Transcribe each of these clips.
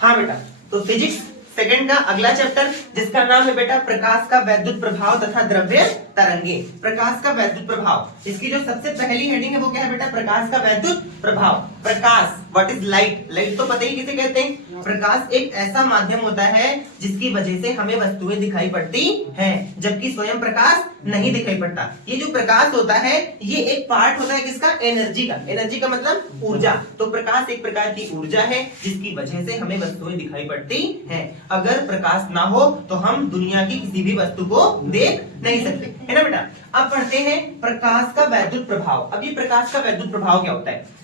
हाँ बेटा, तो फिजिक्स सेकंड का अगला चैप्टर जिसका नाम है बेटा प्रकाश का वैद्युत प्रभाव तथा द्रव्य तरंगे। प्रकाश का वैद्युत प्रभाव, इसकी जो सबसे पहली हेडिंग है वो क्या है बेटा, प्रकाश का वैद्युत प्रभाव। प्रकाश, व्हाट इज लाइट? लाइट तो पता ही किसे कहते हैं। प्रकाश एक ऐसा माध्यम होता है जिसकी वजह से हमें वस्तुएं दिखाई पड़ती हैं, जबकि स्वयं प्रकाश नहीं दिखाई पड़ता। ये जो प्रकाश होता है ये एक पार्ट होता है किसका, एनर्जी का। एनर्जी का मतलब ऊर्जा। तो प्रकाश एक प्रकार की ऊर्जा है जिसकी वजह से हमें वस्तुएं दिखाई पड़ती हैं। अगर प्रकाश ना हो तो हम दुनिया की किसी भी वस्तु को देख नहीं सकते, है ना बेटा। अब पढ़ते हैं प्रकाश का वैद्युत प्रभाव। अब ये प्रकाश का वैद्युत प्रभाव क्या होता है?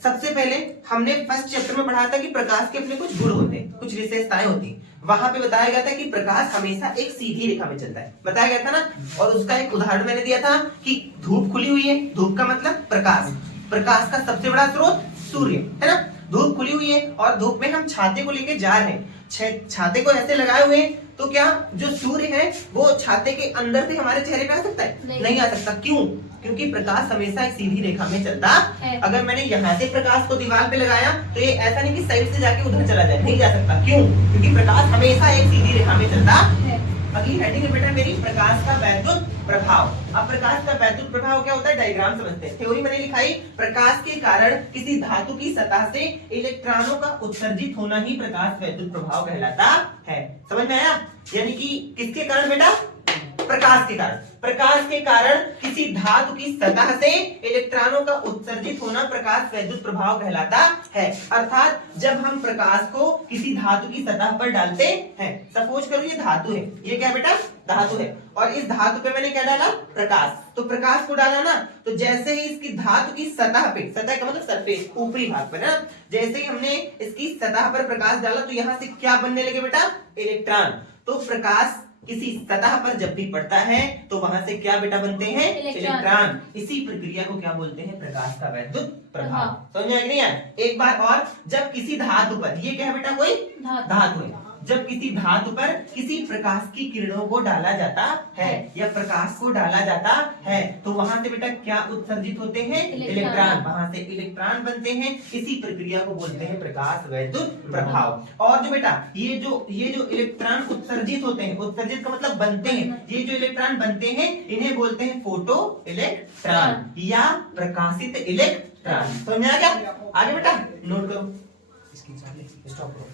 सबसे पहले हमने फर्स्ट चैप्टर में पढ़ा था कि प्रकाश के अपने कुछ गुण होते हैं, कुछ विशेषताएं होती हैं। वहां पे बताया गया था कि प्रकाश हमेशा एक सीधी रेखा में चलता है, बताया गया था ना। और उसका एक उदाहरण मैंने दिया था कि धूप खुली हुई है, धूप का मतलब प्रकाश। प्रकाश का सबसे बड़ा स्रोत सूर्य, है ना। धूप खुली हुई है और धूप में हम छाते को लेके जा रहे हैं, छाते को ऐसे लगाए हुए हैं, तो क्या जो सूर्य है वो छाते के अंदर से हमारे चेहरे पे आ सकता है? नहीं आ सकता। क्यों? क्योंकि प्रकाश हमेशा एक सीधी रेखा में चलता है। अगर मैंने यहाँ से प्रकाश को दीवार पे लगाया तो ये ऐसा नहीं कि साइड से जाके उधर चला जाए, नहीं जा सकता। क्यों? क्योंकि प्रकाश हमेशा एक सीधी रेखा में चलता है। अगली हेडिंग है बेटा मेरी प्रकाश का वैद्युत प्रभाव। अब प्रकाश का वैद्युत प्रभाव क्या होता है, डायग्राम समझते हैं। थ्योरी मैंने लिखाई, प्रकाश के कारण किसी धातु की सतह से इलेक्ट्रॉनों का उत्सर्जित होना ही प्रकाश वैद्युत प्रभाव कहलाता है। समझ में आया? यानी कि किसके कारण बेटा, प्रकाश के कारण। प्रकाश के कारण किसी धातु की सतह से इलेक्ट्रॉनों का उत्सर्जित होना प्रकाश वैद्युत प्रभाव कहलाता है। अर्थात जब हम प्रकाश को किसी धातु की सतह पर डालते हैं, सपोज करो ये धातु है, ये क्या है बेटा, धातु है, और इस धातु पे मैंने क्या डाला, प्रकाश। तो प्रकाश को डाला ना, तो जैसे ही इसकी धातु की सतह पे, सतह का मतलब सरफेस, ऊपरी भाग पर ना, जैसे ही हमने इसकी सतह पर प्रकाश डाला तो यहाँ से क्या बनने लगे बेटा, इलेक्ट्रॉन। तो प्रकाश किसी सतह पर जब भी पड़ता है तो वहां से क्या बेटा बनते हैं, इलेक्ट्रॉन। इसी प्रक्रिया को क्या बोलते हैं, प्रकाश का वैद्युत प्रभाव। समझ आया कि नहीं आया? एक बार और, जब किसी धातु पर, ये क्या है बेटा, कोई धातु है, जब किसी धातु पर किसी प्रकाश की किरणों को डाला जाता है या प्रकाश को डाला जाता है तो वहां से बेटा क्या उत्सर्जित होते हैं, इलेक्ट्रॉन। वहां से इलेक्ट्रॉन बनते हैं। इसी प्रक्रिया को बोलते हैं प्रकाश वैद्युत प्रभाव। और जो बेटा ये जो इलेक्ट्रॉन उत्सर्जित होते हैं, उत्सर्जित का मतलब बनते हैं, ये जो इलेक्ट्रॉन बनते हैं इन्हें बोलते हैं फोटो इलेक्ट्रॉन या प्रकाशित इलेक्ट्रॉन। समझ में आ गया? आगे बेटा नोट करो, स्टॉप करो।